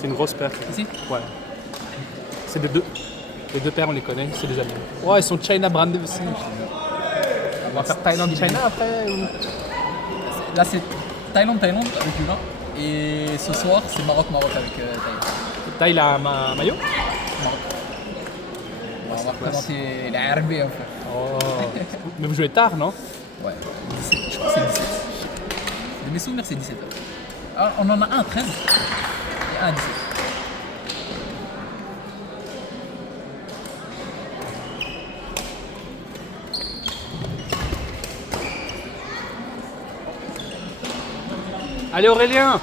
C'est une grosse paire. Ici? Ouais. C'est des deux. Les deux paires, on les connaît, c'est des amis. Ouais, ils sont China brandés aussi. On va faire Thaïlande-China après ou... Là, c'est Thaïlande avec Yuna. Et ce soir, c'est Maroc avec Thaïlande. Thaï, la maillot. Maroc. On va représenter la RB en fait. Oh. Mais vous jouez tard, non? Ouais, 17, je crois que c'est 17. De mes souvenirs, c'est 17. Alors, on en a un à 13 et un à 17. Allez Aurélien!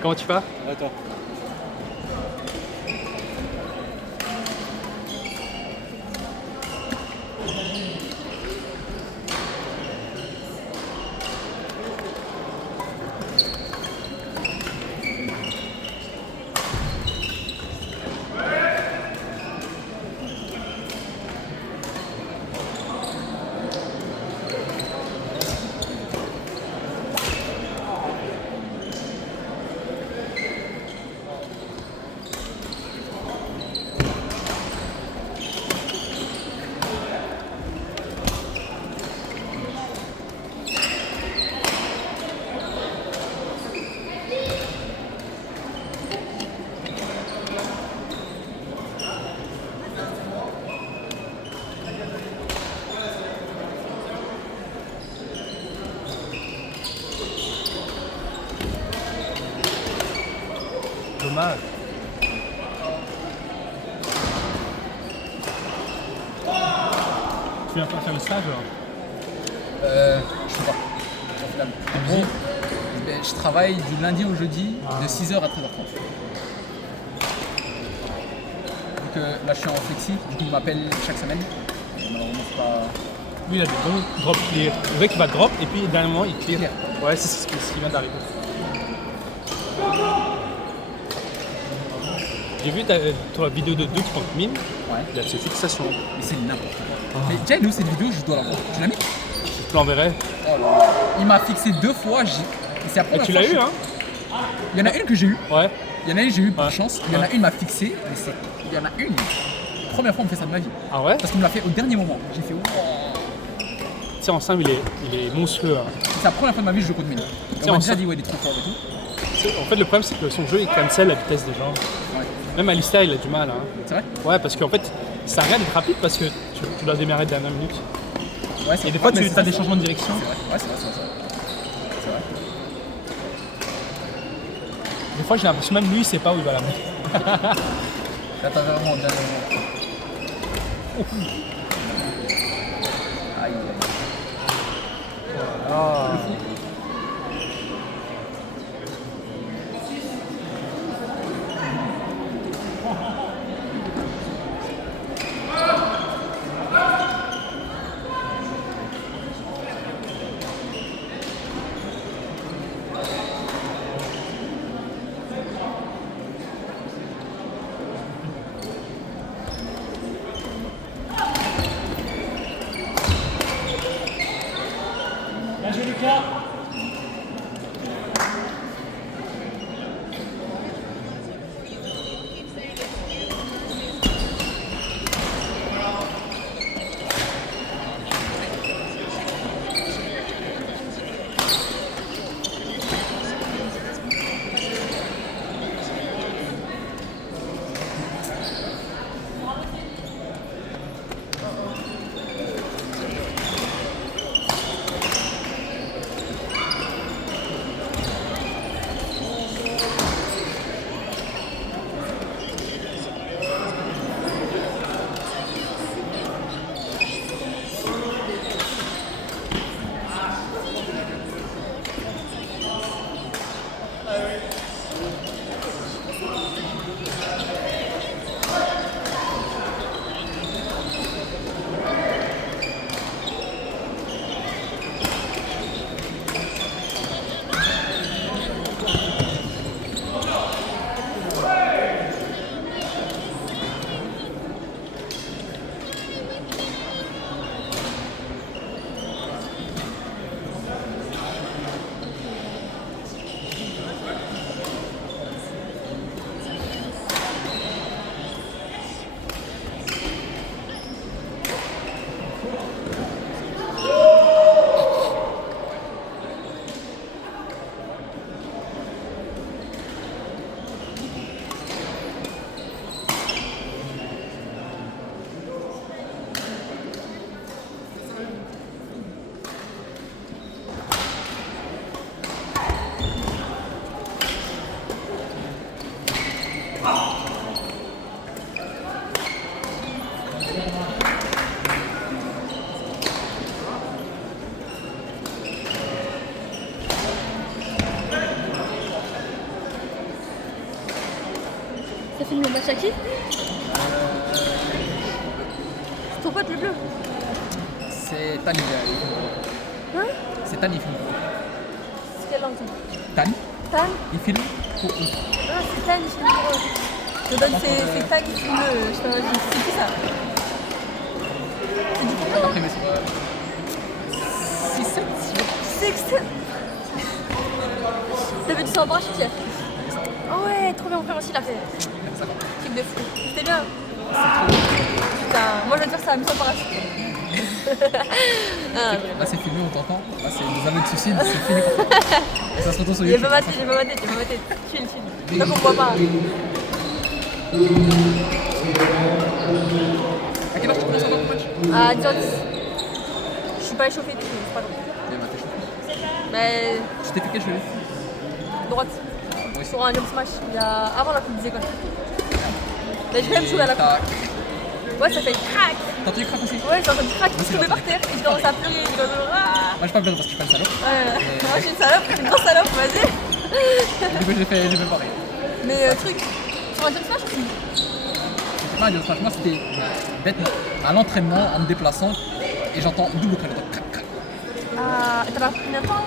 Comment tu vas? Attends. Dommage. Tu viens pas faire le stage alors? Je sais pas. En gros, je travaille du lundi au jeudi de 6h à 13h30. Donc là, je suis en flexi, du coup, il m'appelle chaque semaine. Malheureusement, c'est pas. Lui, il a des bons drop clear. Le mec, il va drop et puis dernièrement, il clear. Clear. Ouais, c'est ce qui vient d'arriver. J'ai vu ta vidéo de doute contre Mine. Ouais. Il a ses fixations. Mais c'est n'importe quoi. Mais tiens, nous, cette vidéo, je dois la voir. Tu l'as mis? Je te l'enverrai. Oh là là. Il m'a fixé 2 fois. Et c'est la Et première tu fois l'as que eu, je- hein? Il y en a une que j'ai eue. Ouais. Il y en a une que j'ai eue par Ouais. chance. Il y en a une m'a fixé. Mais c'est. Il y en a une. Première fois on me fait ça de ma vie. Ah ouais? Parce qu'on me l'a fait au dernier moment. J'ai fait wow. Tiens, en simple, il est monstrueux. Hein. C'est la première fois de ma vie que je joue contre Mine. Tiens, On m'a on déjà sent- dit ouais, il est trop fort et tout. En fait, le problème, c'est que son jeu, il cancel la vitesse des gens. Ouais. Même Alistair, il a du mal. Hein. C'est vrai? Ouais, parce qu'en fait, ça sert à rien d'être rapide parce que tu dois démarrer de la dernière minute. Ouais, c'est Et des vrai. fois, Ouais, mais tu c'est as des ça. changements de direction. C'est vrai. Ouais, c'est vrai, c'est vrai. C'est vrai. Des fois, j'ai l'impression même lui, il sait pas où il va la mettre. Là, t'as vraiment au dernier moment. Aïe, aïe. Ah. Bien joué Lucas. filmé le match à qui? C'est ton pote le bleu. C'est Tani. Hein? C'est Tani, il filme. C'est quelle langue ça? Tani, Tan? il filme pour eux. Ah, c'est Tan, il filme pour eux. Je donne c'est Tan qui filme, je sais pas, c'est qui ça? C'est du coup, Après, mais sur 6-7. c'est que c'est. T'as vu du sang en bras, je suis fière. Oh ouais, trop bien, mon frère aussi l'a fait. Kick de fou. C'était bien. Putain, moi je veux dire ça, mission en parachute. Ah. Là, c'est filmé, on t'entend. Là, c'est des aveux de suicide, c'est fini. Et ça se retourne sur J'ai YouTube. pas ma tête, j'ai pas ma tête, j'ai pas ma tête. Chill, chill. Donc on voit pas. À quelle heure tu commences à voir ton match? Ah, 10h10. Je suis pas échauffée, c'est pas long. Eh ben, t'es chaud. Mais Tu t'es fait quel cheveu? droite. Oui. Sur un Young Smash, il y a... avant la coupe des écoles. Mais j'ai quand même joué à la coupe. Tac. Ouais, ça fait crack. T'as entendu crack aussi? Ouais, j'ai entendu crack, je Moi, suis tombée par terre. Et je commence à pleurer. Je commence à... Ah. Moi, j'ai pas pleuré parce que je suis pas une salope. Ouais, moi je suis une salope, une grosse salope, vas-y. Du coup, j'ai fait pareil. Mais truc, sur un Young Smash aussi. C'était pas un Dios Smash, moi, c'était bêtement à l'entraînement en me déplaçant et j'entends double crack. Crac, crac. Ah, et t'as pas pris combien de temps?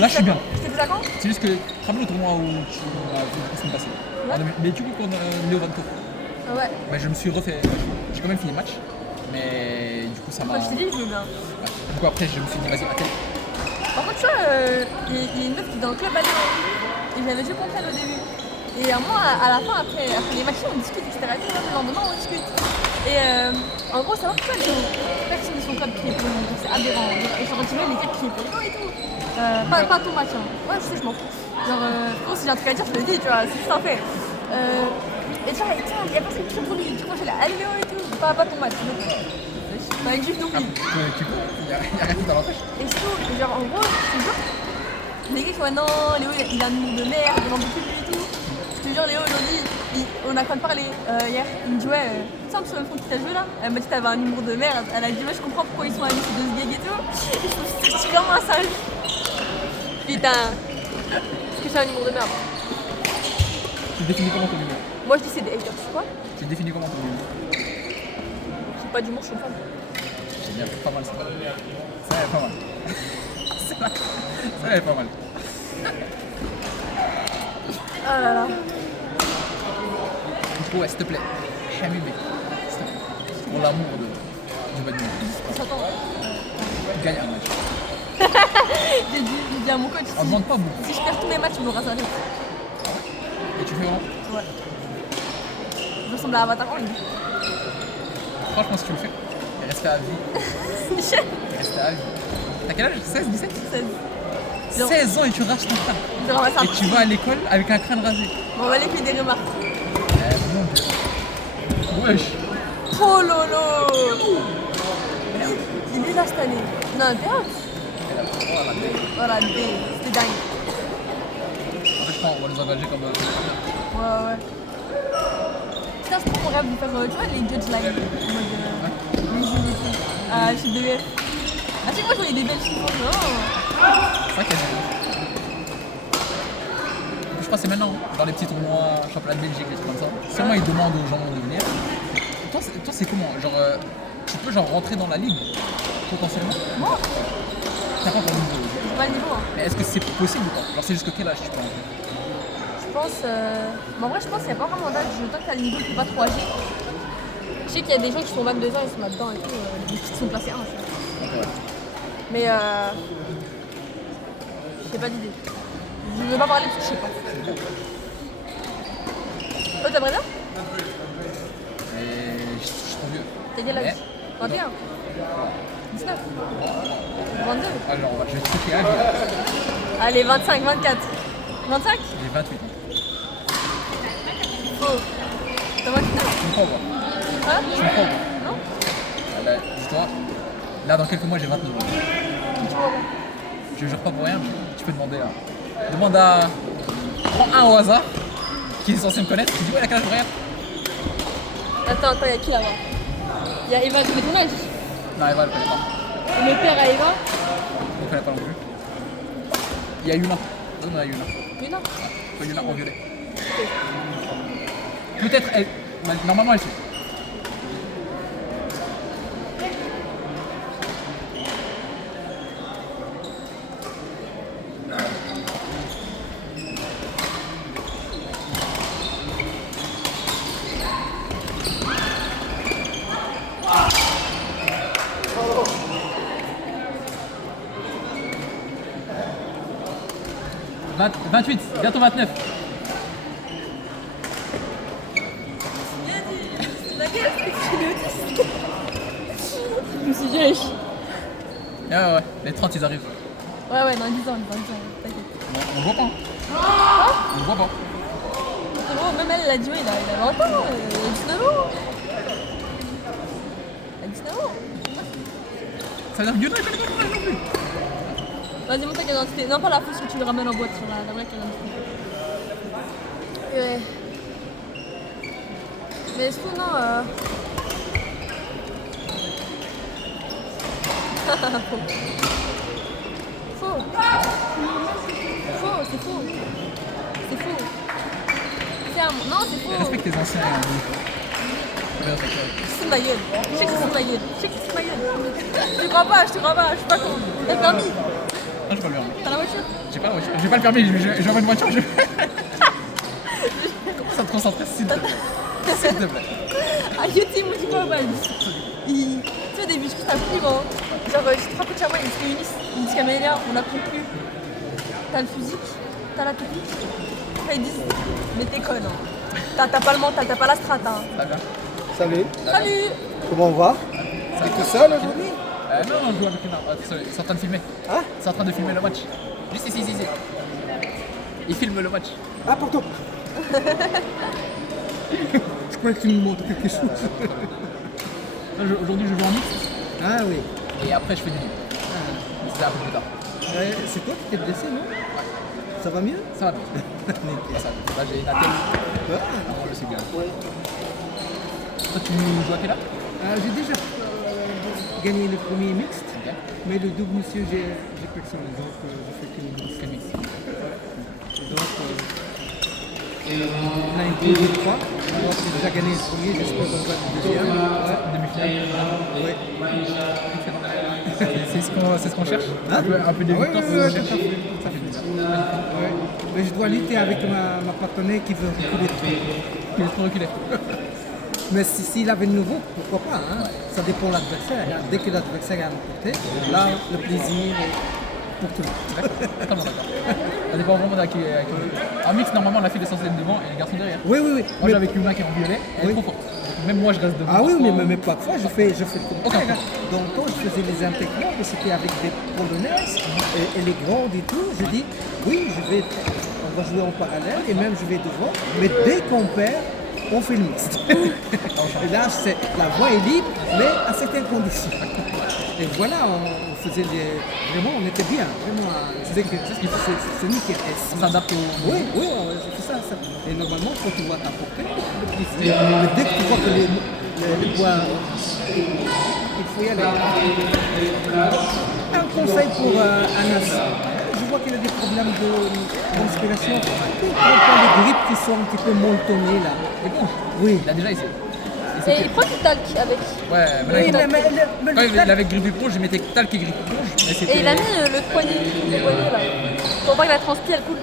Là, je suis bien. C'était fait ça quand? C'est juste que, tu te rappelles le tournoi où tu as vu ce qui s'est passé? Ouais. Mais du coup, quand on a Léo Van Tour, Ah ouais. bah, je me suis refait. J'ai quand même fini le match, mais du coup, ça m'a. Moi je t'ai dit, je veux bien. Ouais. Du coup, après, je me suis dit, vas-y, attends. Par contre, tu vois, il y a une meuf qui est dans le club à Lyon. Et j'avais joué contre elle au début. Et moi, à la fin, après les matchs, on discute, etc. Et puis, le lendemain, on discute. Et en gros, savoir que personne de son club qui est pour nous. C'est aberrant. Et sur un team, il y a quelqu'un qui est pour nous et tout. Pas ton match. Hein. Ouais, je sais, je m'en fous. Genre, gros, si j'ai un truc à dire, je le dis, tu vois, c'est ça en fait. Et tu vois, il y a personne qui est pour lui. Du coup, j'ai la Léo et tout. Pas ton match. Pas une juive non plus. Tu peux, il y a rien qui t'en empêche. Et surtout, genre en gros, je te jure, les gars qui disent non, Léo il a un humour de merde, on en peut plus de lui et tout. Je te jure, Léo aujourd'hui, on a quand même parlé hier, il me dit ouais, tu sais, sur le fond qui t'a joué là, elle m'a dit t'avais un humour de merde, elle a dit ouais, je comprends pourquoi ils sont amis ces deux gags et tout. Et je me suis dit comme un sage. Putain, est-ce que j'ai un humour de merde? Tu définis comment ton humour? Moi je dis c'est des haters, tu vois? Tu définis comment ton humour? J'ai pas d'humour, je suis une femme. C'est bien, pas mal ça. Ça est pas mal. Ça est pas mal. Ah là là. Du coup, ouais, s'il te plaît, Hamid, s'il te plaît, pour l'amour du badminton, On s'attend. gagne un match. J'ai dit à mon coach, On demande pas beaucoup. si je perds tous mes matchs, il me rase un rythme. Et tu fais vraiment? Ouais. Je ressemble à Avatar en ligne. Franchement, si tu le fais, il reste à vie. Michel. Il reste à vie. T'as quel âge? 16, 17? 16. 16 ans et tu rases ton crâne. Je ramasse un Et tu vas à l'école avec un crâne rasé. On va les faire des remarques. Mon Dieu. Wesh. Oh lolo. Il est là cette année. Non, t'es hot. Voilà, c'était dingue. En fait, je pense qu'on va nous engager comme. Ouais. Putain, c'est trop mon rêve de faire, tu vois, les judge live. En mode musique et tout. Chez DBF. À chaque fois, je voyais des belles filles. C'est vrai qu'il y a des. Je crois que c'est maintenant, dans les petits tournois, championnat de Belgique, des trucs comme ça. Seulement ils demandent aux gens de venir. Toi, c'est comment? Genre, tu peux genre rentrer dans la ligue potentiellement? Moi, T'as pas ton niveau. c'est pas le niveau. Hein. Mais est-ce que c'est possible ou pas? Genre, c'est jusqu'à quel âge tu peux rentrer? Je pense. Mais en vrai, je pense qu'il n'y a pas vraiment d'âge. Tant que t'as le niveau qui n'est pas trop âgé. Je sais qu'il y a des gens qui font 22 ans, ils sont là-dedans et tout. Des petits qui sont classés 1. Ouais. Mais j'ai pas d'idée. Je veux pas parler parce que je sais pas. Toi, t'aimerais bien? Et je suis trop vieux. T'as quel âge? Mais- 21? 19? 22? Alors, je vais te checker à vie. Allez, 25, 24. 25? J'ai 28 ans. Oh. T'as 29? Tu me crois ou pas? Hein? Tu me crois ou pas? Non? Là, dis-toi, là dans quelques mois j'ai 29 ans. Tu vois, Je jure pas pour rien, mais tu peux demander à. Demande à. Prends un au hasard qui est censé me connaître. Tu dis ouais, la cage regarde. Attends, y'a qui là-bas? Y'a Eva, tu mets ton âge? Non, Eva, elle connaît pas. Et le père à Eva? Elle connaît pas non plus. Il y a Yuna. Donne à Yuna. Yuna? Pas Yuna en violet. Peut-être elle. Normalement elle fait. « 28, bientôt 29. La gueule, c'est autiste. Je me suis dit, wesh. Ouais, les 30 ils arrivent. Ouais, dans 10 ans, t'inquiète. On le voit pas. Hein. On le voit pas. Gros, même elle a dit, ouais, il a 20 ans, il a 19 ans. Il a 19 ans. Ça veut dire Yuna, il connaît pas non plus. Vas-y, montre ta carte d'identité. Non, pas la fausse que tu lui ramènes en boîte sur la vraie carte d'identité. Ouais. Mais sinon, Faux. C'est faux. Non, c'est faux. Respecte tes anciens. C'est ma gueule. Je sais que c'est ma gueule. Je te crois pas, je suis pas con. T'as le permis? Non, j'ai pas le permis. T'as la voiture? J'ai pas la voiture. J'ai pas le permis, j'aurai une voiture. Commence à te concentrer, s'il te plaît. S'il te plaît. Ah, Yoti, moi, je dis quoi, man? Tu sais, au début, je t'as pris, moi. Genre, je te rappelle, moi, ils se réunissent. Ils me disent Camélia, on a plus. T'as le physique, t'as la technique. Après, ils disent, mais t'es conne, hein. T'as pas le mental, t'as pas la strate, hein. Ça va bien. Salut, Salut! comment on va? T'es tout seul aujourd'hui? Non, on joue avec une arme. Désolé, c'est en train de filmer. Hein? C'est en train de filmer le match. Juste ici. Il filme le match. Ah, pardon. Je croyais que tu me montres quelque chose. Aujourd'hui, je joue en mix Ah oui. et après, je fais du libre. C'est un peu plus tard. C'est toi qui t'es blessé, non? Ça va mieux? Ça va bien. Nickel. Ça va. Là, j'ai une attelle. Ah, Je sais bien. ouais. Toi, tu joues à quelle heure? J'ai déjà gagné le premier mixte, Ok. mais le double monsieur, j'ai personne, donc je fais que le mixte. Quel mix? Donc, on a une prise de 3, alors j'ai déjà gagné le premier, j'espère qu'on va le deuxième. Ouais. Demi-finale. Ouais. C'est ce qu'on cherche. Hein? Un peu de Ouais, victoire, ouais, c'est ce qu'on tout à cherche. fait. Ça fait du bien. Ouais. Mais je dois lutter avec ma partenaire qui veut reculer trop. Il est trop reculé. Mais s'il avait de nouveau, pourquoi pas, hein? Ça dépend de l'adversaire. Hein. Dès que l'adversaire est à emporté, là, le plaisir est pour tout le monde. Totalement d'accord. Ça dépend vraiment de qui est. En mix, normalement, la fille est censée être devant et les garçons derrière. Oui. Moi, Mais- j'ai avec Yuma qui est en violet, elle Oui. est trop forte. Même moi, je reste devant. Ah oui, mais parfois, je fais le contraire. Hein. Donc, quand je faisais les impeccables, c'était avec des polonaises et les grandes et tout, je dis, oui, on va jouer en parallèle et même je vais devant, mais dès qu'on perd, on fait le mixte. Et là, la voie est libre, mais à certaines conditions. Et voilà, on faisait vraiment, on était bien. Vraiment, c'est nickel. On s'adapte au. Oui, c'est ça. Et normalement, quand tu vois t'apporter, le plaisir. Mais dès que tu vois que les poids, il faut y aller. Un conseil pour Anas. Je vois qu'il a des problèmes de transpiration. Il prend pas les grippes qui sont un petit peu molletonnées là. Et bon, Oui. il a déjà essayé. Et pourquoi tu talques avec? Ouais, mais là, Oui, quand il avait grippe rouge, je mettais talc et grippe rouge. Mais c'était. Et il a mis le poignet là. Pour pas que la transpi elle coule.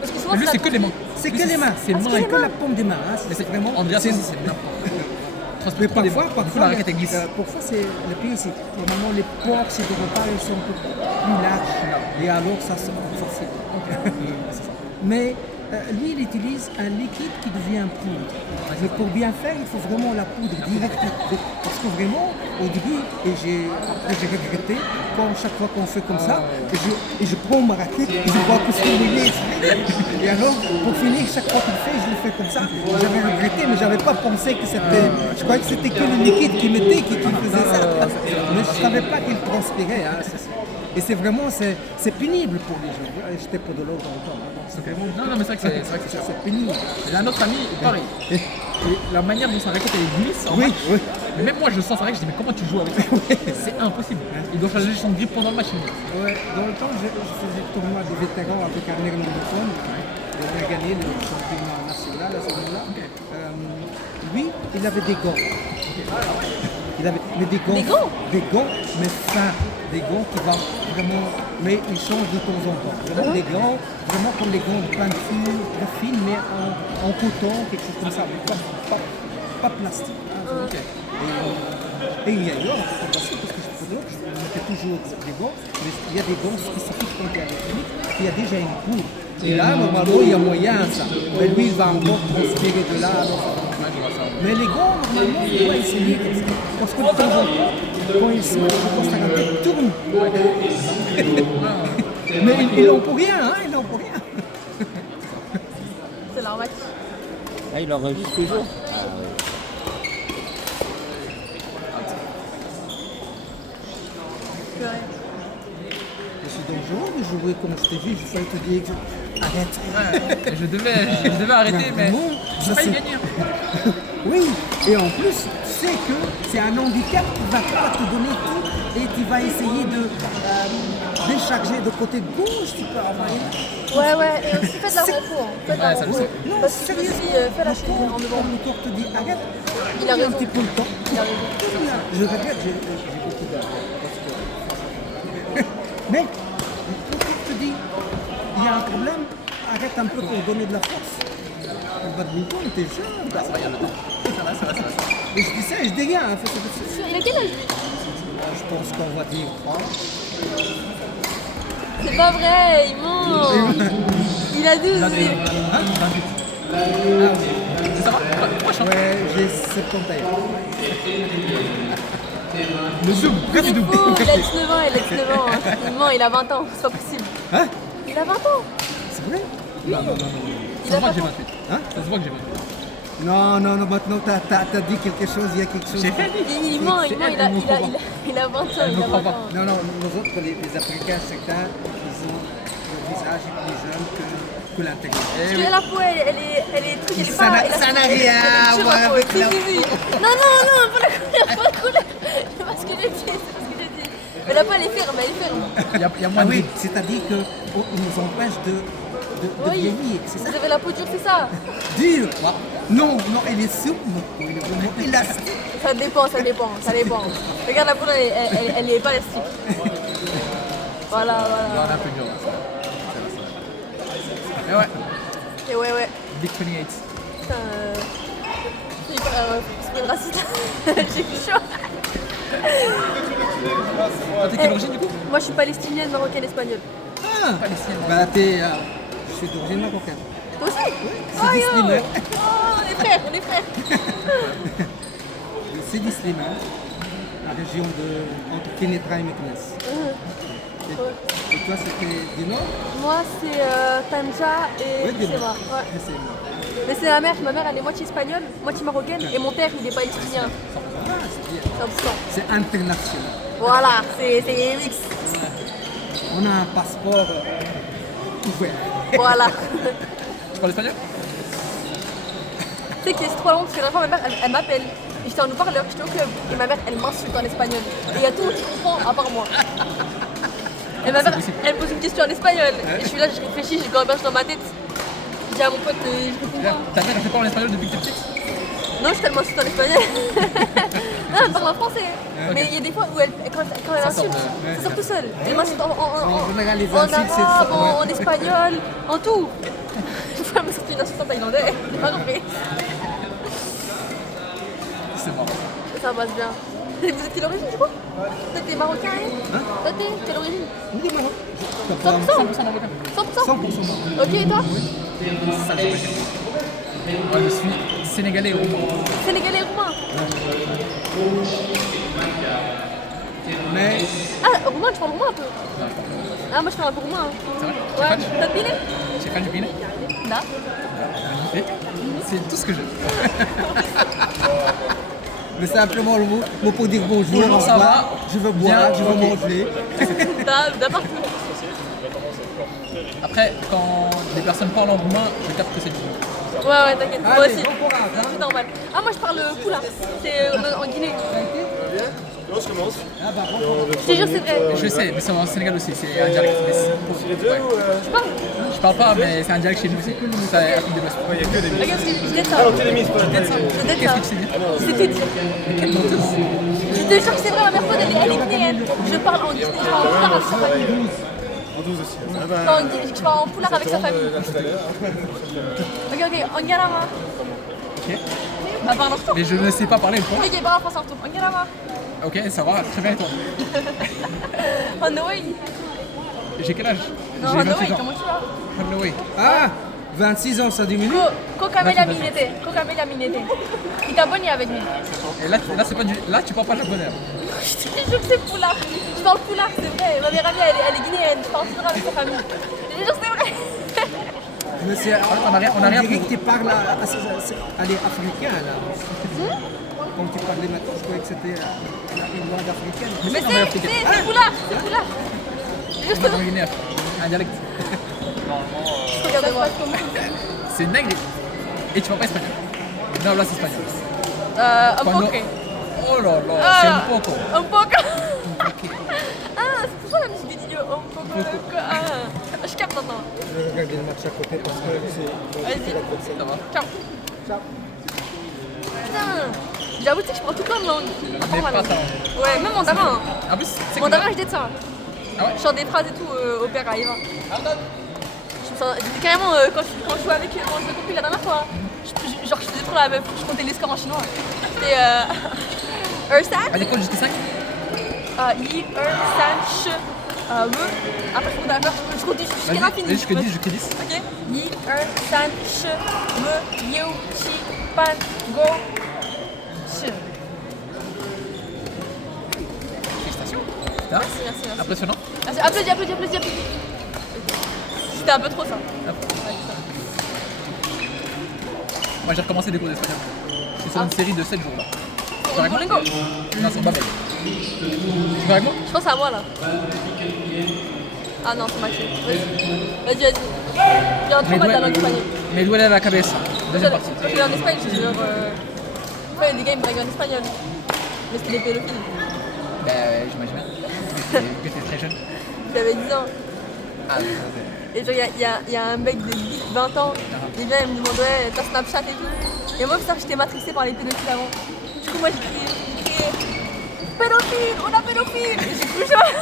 Parce que souvent, Mais lui, ça c'est que les mains. c'est Lui, que les mains. C'est Parce mains que et c'est que la paume des mains. Hein. Mais C'est vraiment. Andreas c'est- aussi, c'est n'importe quoi. Mais Transpire des parfois, faut la raquette elle glisse. parfois c'est le pays ici. Normalement, les porcs, c'est des repas, ils sont un peu plus larges. Et alors, ça se facile. Mais lui, il utilise un liquide qui devient poudre. Mais pour bien faire, il faut vraiment la poudre directe. Parce que vraiment, au début, après j'ai regretté, chaque fois qu'on fait comme ça, et je prends ma raquette et je vois que c'est mouillé. Et alors, pour finir, chaque fois qu'il fait, je le fais comme ça. J'avais regretté, mais j'avais pas pensé que c'était. Je croyais que c'était que le liquide qui mettait, qui faisait ça. Mais je savais pas qu'il transpirait. Hein. Et c'est vraiment, c'est pénible pour les gens. J'étais pas de l'autre encore. C'est vraiment. Non, mais c'est vrai que c'est C'est pénible. J'ai un autre ami, pareil. Et la manière dont sa raquette elle glisse, en Oui, match, oui. Mais même moi, je sens, c'est vrai que je dis, mais comment tu joues avec ça? C'est impossible. Il doit changer son grip pendant le match. Ouais, dans le temps, je faisais le tournoi des vétérans avec un néerlandophone. Il avait gagné le championnat national à ce moment-là. Lui, il avait des gants. Il avait mais des gants. Des gants? Des gants, mais fins. Des gants qui vont vraiment. Mais ils changent de temps en temps. Vraiment des gants, vraiment comme les gants de peinture, très fines, mais en coton, quelque chose comme ça. Mais pas plastique. Hein. Et il y a eu c'est facile parce que je mettais toujours des gants, mais il y a des gants spécifiques quand il y a l'électronique, il y a déjà une cour. Et là, normalement, il y a moyen ça. Mais lui, il va encore transférer de là. Mais les gants, normalement, il doit essayer. Parce que de temps en temps, quand il saute, je pense que la tête tourne. Mais il n'en pour rien, hein, il n'en pour rien. C'est leur match. Ah, il enregistre toujours. Purée. Je suis dangereux de jouer comme je t'ai vu, je fallait te dire arrête. Ouais, je devais arrêter, mais Vraiment, j'ai ça, failli c'est- gagner. Oui, et en plus, tu sais que c'est un handicap qui ne va pas te donner tout et tu vas essayer de décharger de côté gauche, tu peux avoir Ouais, ouais, et aussi faites de la renfort. Faites de la Ouais, ça le renfort. sait. Non, Parce que sérieux, aussi, fais la chaîne en devant. Quand le corps te dit arrête, Il a prends un raison. petit peu le temps. Il a raison. Je regrette, j'ai beaucoup d'argent. Mais quand le corps te dit il y a un problème, arrête un peu pour donner de la force. Le badminton, t'es jeune. Ça va, il y a le temps. Ça va. Et je dis ça et je dis rien. Hein, c'est- Il a quel âge lui? je pense qu'on va dire 3. C'est pas vrai, il ment. Il a 12 lui. Ça va? Moi, je suis Ouais, j'ai 71. le zoom. Pourquoi tu C'est doubles? faux, il a 19 ans, il a 19 ans. Il ment, il a 20 ans, c'est pas possible. Hein? Il a 20 ans. C'est vrai? Il Ça a se voit que j'ai 20 ans. 28. Hein? Ça se voit que j'ai 28. Non, maintenant t'as dit quelque chose, il y a quelque chose. J'ai fait. Il ment, il a 20 ans, il a 20 ans. Non, nous autres, les Africains, certains, ils ont le visage plus jeune que l'intérieur. Parce que la peau, elle est truc, elle est Ça pas. n'a- elle a- ça n'a elle est- rien elle est à dure, voir la peau. avec Si, la si, si. Non, pas la couleur. C'est pas ce que j'ai dit, c'est pas ce que j'ai dit. Mais la peau, elle est ferme, elle est ferme. Il y a Ah moins de oui, grip. c'est-à-dire qu'ils nous empêchent de Oui. vieillir, c'est ça? Vous avez la peau dure, c'est ça. Dur. Non, il est souple, il est vraiment élastique. Ça dépend. Regarde la peau, elle est pas élastique. Voilà. On est un peu dur là. Mais ouais, Et ouais. Big 28. Putain, c'est pas raciste. J'ai eu chaud. Toi, t'es quelle origine du coup? Moi, je suis palestinienne, marocaine, espagnole. Ah, bah je suis d'origine marocaine. Toi aussi? C'est des Slimane. Oh, on est frères. C'est des Slimane, la région entre Kénétra et Meknès. Et toi, c'était du nord? Moi, c'est Tanja et Oui, du c'est nord. moi. Ouais. Et c'est moi. Mais c'est ma mère, elle est moitié espagnole, moitié marocaine, et mon père, il est palestinien. Ah, c'est bien. 100%. C'est international. Voilà, c'est mix. On a un passeport ouvert. Voilà. Tu parles espagnol? Tu sais que c'est trop long parce que la fois, ma mère, elle m'appelle. Et j'étais en haut-parleur, j'étais au club. Et ma mère, elle m'insulte en espagnol. Et il y a tout le monde qui comprend, à part moi. Et ma mère, elle me pose une question en espagnol. Et je suis là, je réfléchis, je gamberge dans ma tête. Je dis à mon pote, je réponds pas. Ta mère, elle fait pas en espagnol depuis que t'es petite? Non, je suis tellement insulte en espagnol. Non, elle parle en français. Mais il y a des fois où quand elle Ça sort insulte, de- ça sort tout seul. Elle m'insulte En général, les en insultes, c'est arabe, ça, ouais. en espagnol, en tout. Une fois, elle m'a sorti une insulte en thaïlandais. J'ai pas compris. C'est marrant. Ça passe bien. Vous êtes quelle origine du coup? Toi t'es marocain, hein? Toi t'es quelle origine? Oui, Maroc. 100%? 100% marocain. 100%? 100% Maroc. Ok, et toi? Ça, je sais pas. Moi, je suis sénégalais et roumain. Sénégalais et roumain? Mais Ah, roumain, tu parles roumain un peu? Ah, moi je parle un peu roumain. C'est vrai? Ouais, t'as deviné? J'ai fait du bine. Là? C'est tout ce que j'ai. mais simplement le mot pour dire bonjour, Bonjour, au ça revoir, va? je veux boire, Bien, je veux ok. manger. T'as partout. Après, quand des personnes parlent en roumain, je capte que c'est du roumain. Ouais, t'inquiète. Moi Allez, aussi. bon courage, hein. C'est normal. Ah, moi je parle poula. C'est en Guinée. Comment je commence Ah bah bon. Je te jure, c'est vrai. Je sais, mais c'est au Sénégal aussi, c'est un dialecte. Mais C'est les deux ouais. ou Tu parles? Je parle pas, mais c'est un dialecte chez nous aussi. C'est Afrique de l'Ouest. il y a que des mises. Regarde, je disais ça. Ah non, t'es les mises, pas Je disais Qu'est-ce ça. que tu sais dire C'est tout dire. Quelle menteuse. Je te jure que c'est vrai, ma mère pote, elle est guinéenne. Je parle en guinéen, je parle en poulard avec sa famille. En 12 aussi. Ah bah, Non, je parle en poulard avec sa famille. Ok, Angarama. Ok. Bah, parle en retour. Mais je ne sais pas parler le point. Ok, parle en français en retour. Angarama. Ok, ça va, très bien et toi. On the way. J'ai quel âge? Non, J'ai on the 28 way, ans. comment tu vas? On the way. Ah, 26 ans, ça diminue. Kokamela Minete. Kokamela Minete. Il t'a abonné avec lui. Et là, c'est pas du... Là, tu parles pas japonais. Je te jure que c'est poulard. Je parle poulard, c'est vrai. Ma meilleure amie, elle est guinéenne. Je parle toujours avec sa famille. Je te jure que c'est vrai. Mais c'est, on a rien dirait pour- que tu parles elle est africaine là. Comme tu parlais maintenant, je croyais que c'était une langue africaine. Mais non, mais africaine. c'est poulard. C'est poulard. On va en Guinée, un dialecte. Regardez-moi. C'est une dingue. Et tu parles pas espagnol. Non, là, c'est espagnol. Un Quando- poké. Oh là là, c'est un poco. Un poco. Ah, c'est pour ça la musique des idiots. Un poco. Ah, je capte maintenant. Je vais regarder le match à côté parce que c'est Vas-y. Ça va. Ciao. Putain. J'avoue, tu sais que je parle tout plein de langues. Mais Ma pas langue. ça. Ouais, même mandarin. En plus, c'est Mandarin, je dis de ça. Ah ouais? Je chante des phrases et tout au père à Eva. J'étais carrément, quand je jouais avec quand je jouais avec la dernière fois, genre je faisais trop la meuf, je comptais les scores en chinois. C'était Ersan, Allez, compte jusqu'à 5. Yi, Ersan, Sh, Me. Après je compte à la je compte jusqu'à Vas-y, l'infini. jusqu'à 10, jusqu'à 10. Ok. Yi, Ersan, Sh, Me, Yu, Chi, Pan, Go, Sh. Félicitations. Merci. Impressionnant. Applaudis. C'était un peu trop ça. Moi, j'ai recommencé des cours d'espagnol. C'est sur une série de 7 jours là. Tu veux avec moi? Duolingo. Non, sur Babel. Tu veux avec moi? Je pense à moi là. Ah non, c'est Mathieu. Vas-y. J'ai un trauma de la langue espagnole. Mais duele la cabeza. Deuxième partie. Quand je vais en Espagne, j'ai genre. Il y a des gars, ils me draguent en espagnol. Mais c'était des pédophiles. Bah, j'imagine bien. Que t'es très jeune. J'avais 10 ans. Ah, Et genre, il y a un mec de 20 ans, il vient, il me demande ouais, t'as Snapchat et tout. Et moi, putain, j'étais matrixée par les pédophiles avant. Du coup, moi, j'ai crié pédophile, on a pédophile. Et j'ai cru genre.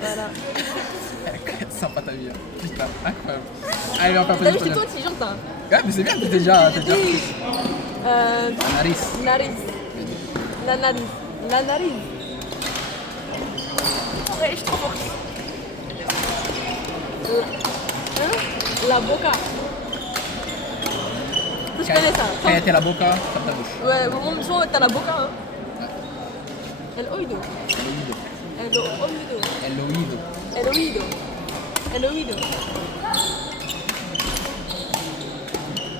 Voilà. sympa ta vie. Hein. Putain, incroyable. Allez, on va faire T'as vu, plus je suis de trop intelligente, hein. Ouais, mais c'est bien, t'es déjà. Naris. Nariz. La nariz. La nariz. Ouais, je suis trop forte. La boca. Je connais ça. Cállate la boca, ferme ta bouche. Ouais, bon, souvent t'as la boca. Hein. El oído. El El oído. oído. El oído. El oído. El oído.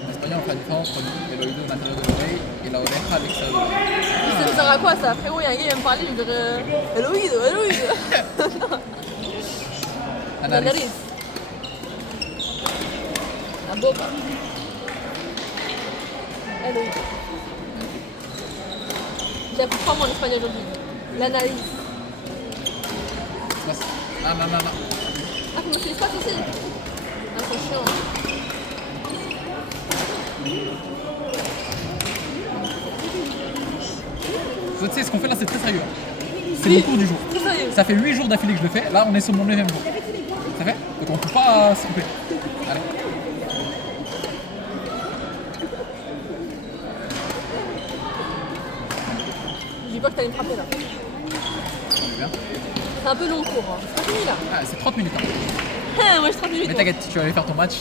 En espagnol, on fait la différence entre el oído à l'intérieur de l'oreille et la oreja à l'extérieur de l'oreille. Ça sert à quoi ça? Frérot, y'a un gars qui va me parler, je vais dire El oído, el oído. La La nariz. nariz. La boca. El oído. J'ai appris 3 mots en espagnol aujourd'hui. La nariz. Non, non, non, non. Ah, comment tu l'espace aussi? Ah, c'est chiant. Tu sais, ce qu'on fait là, c'est très sérieux. C'est mon cours du jour. Très sérieux. Ça fait 8 jours d'affilée que je le fais. Là, on est sur mon 9e jour. Ça fait? Donc on peut pas se couper. Allez. J'ai peur que t'allais me frapper là. Bien. C'est un peu long le cours. Hein. C'est pas fini là. Ah, c'est 30 minutes. Hein. Ah, moi, je 30 minutes. Mais moi. t'inquiète, tu vas aller faire ton match.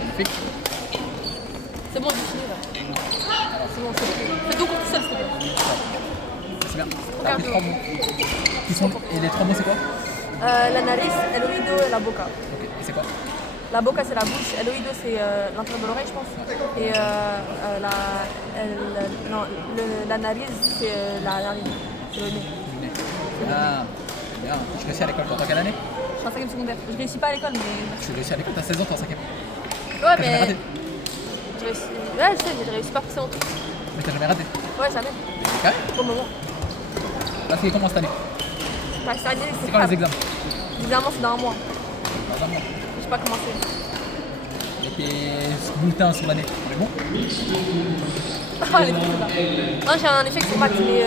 Magnifique. C'est bon, j'ai fini là. C'est bon, c'est bon. Fais ton cours tout seul, s'il te plaît. C'est bien. T'as appris 3 mots. Et les 3 mots, c'est quoi? La nariz, el oído et la boca. Ok. Et c'est quoi? La boca c'est la bouche, el oído c'est l'intérieur de l'oreille je pense. Et non, la narine, c'est la narine. C'est le nez. Le nez. Ah, c'est bien. Tu réussis à l'école, toi, quelle année? Je suis en 5e secondaire. Je réussis pas à l'école, mais. Tu réussis à l'école, t'as 16 ans, t'es en 5e. Ouais, T'as jamais mais. raté. J'ai réussi. Ouais, je sais, j'ai réussi pas forcément tout. Mais t'as jamais raté. Ouais, jamais. Ouais. Pour le moment. Là, c'est comment cette année? Pas cette année, C'est quand les examens? Les examens, c'est dans un mois. Dans un mois. J'ai pas commencé. Et tes bulletins sur l'année, on est bon? Ah, les trucs là. Non, j'ai un échec sur maths, mais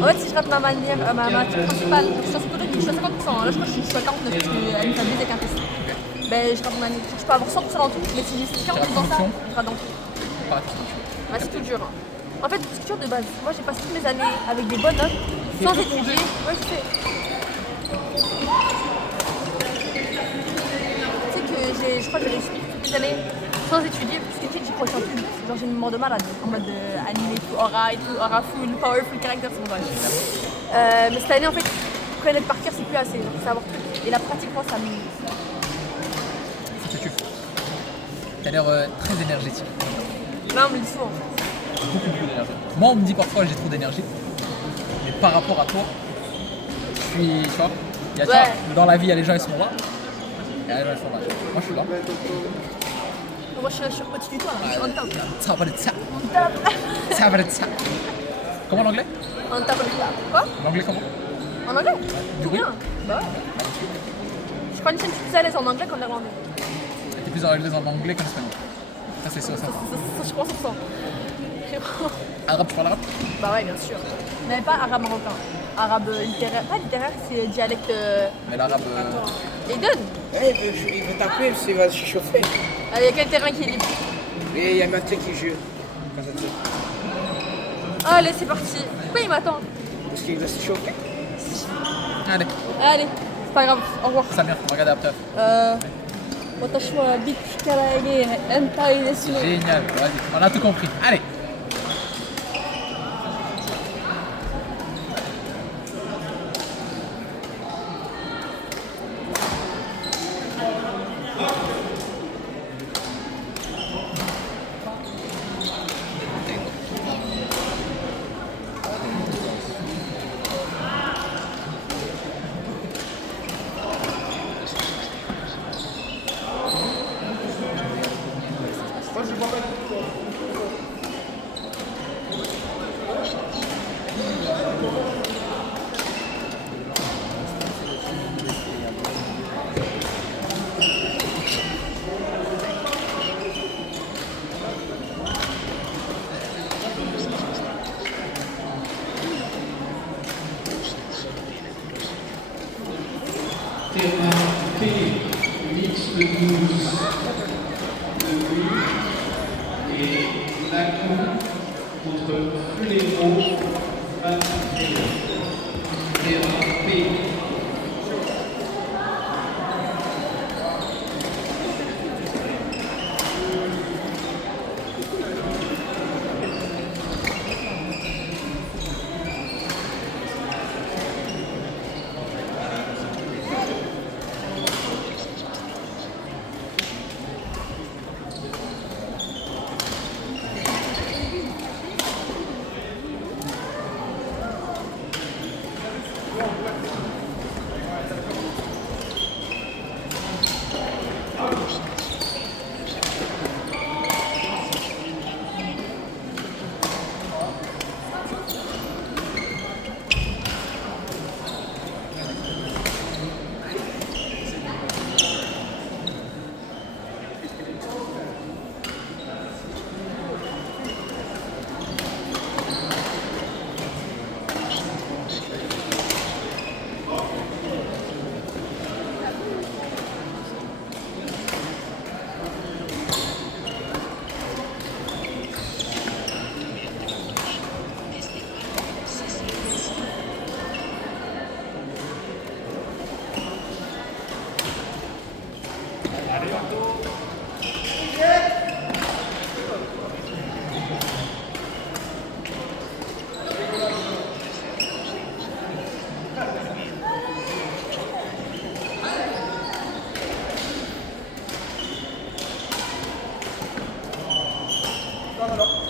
en fait, si je rate ma matière principale, je suis à 50%. Là, je crois que je suis à 49 parce qu'elle me fait abuser avec un test. Ben, je rate mon année. Je peux avoir 100% dans tout, mais si j'ai 40 dans ça, je rate dans tout. Pas raté. Ouais, c'est tout dur. Hein. En fait, c'est dur de base. Moi, j'ai passé toutes mes années avec des bonnes notes, sans étudier. Ouais, je sais. Tu sais que je crois que j'ai réussi toutes mes années sans étudier, parce qu'étudier, j'y crois en plus. Genre, j'ai une mort de malade, en mode animé, tout, aura et tout, aura full, powerful character, c'est mon doigt. Mais cette année, en fait, connaître par cœur, c'est plus assez. Genre, savoir tout. Et la pratique, moi, ça me. Ça te tue. T'as l'air très énergétique. Là, on me le dit souvent. Beaucoup d'énergie. Moi, on me dit parfois j'ai trop d'énergie. Mais par rapport à toi, je suis. Tu vois, il y a, tu Ouais. vois, dans la vie, il y a les gens, ils sont là. Et les gens, ils sont là. Moi, je suis là. Moi, je suis au-dessus du toit, là. Je suis on top. Ça va être ça. On top. Ça va être ça. Comment l'anglais? On top, on top. Quoi? L'anglais comment? En anglais? Du Bien. Bah ouais. Je crois que je suis plus à l'aise en anglais qu'en néerlandais. T'es plus à l'aise en anglais qu'en espagnol. Ça, c'est sûr, ça. Ça, je pense que ça. Arabe, tu parles arabe? Bah ouais, bien sûr. Mais pas arabe marocain. Arabe littéraire. Pas littéraire, c'est dialecte. Mais l'arabe. Eden. Il veut taper, il va se chauffer. Il y a quel terrain qui est libre? Et il y a Mathieu qui joue. Quand ça tire. Allez, c'est parti. Pourquoi il m'attend? Parce qu'il va se chauffer. Allez, Allez, c'est pas grave. Au revoir. Samir, on va regarder après. وتشوى بيك كرايلي انت يسوي Génial, vas-y, on a tout compris. Allez! Non.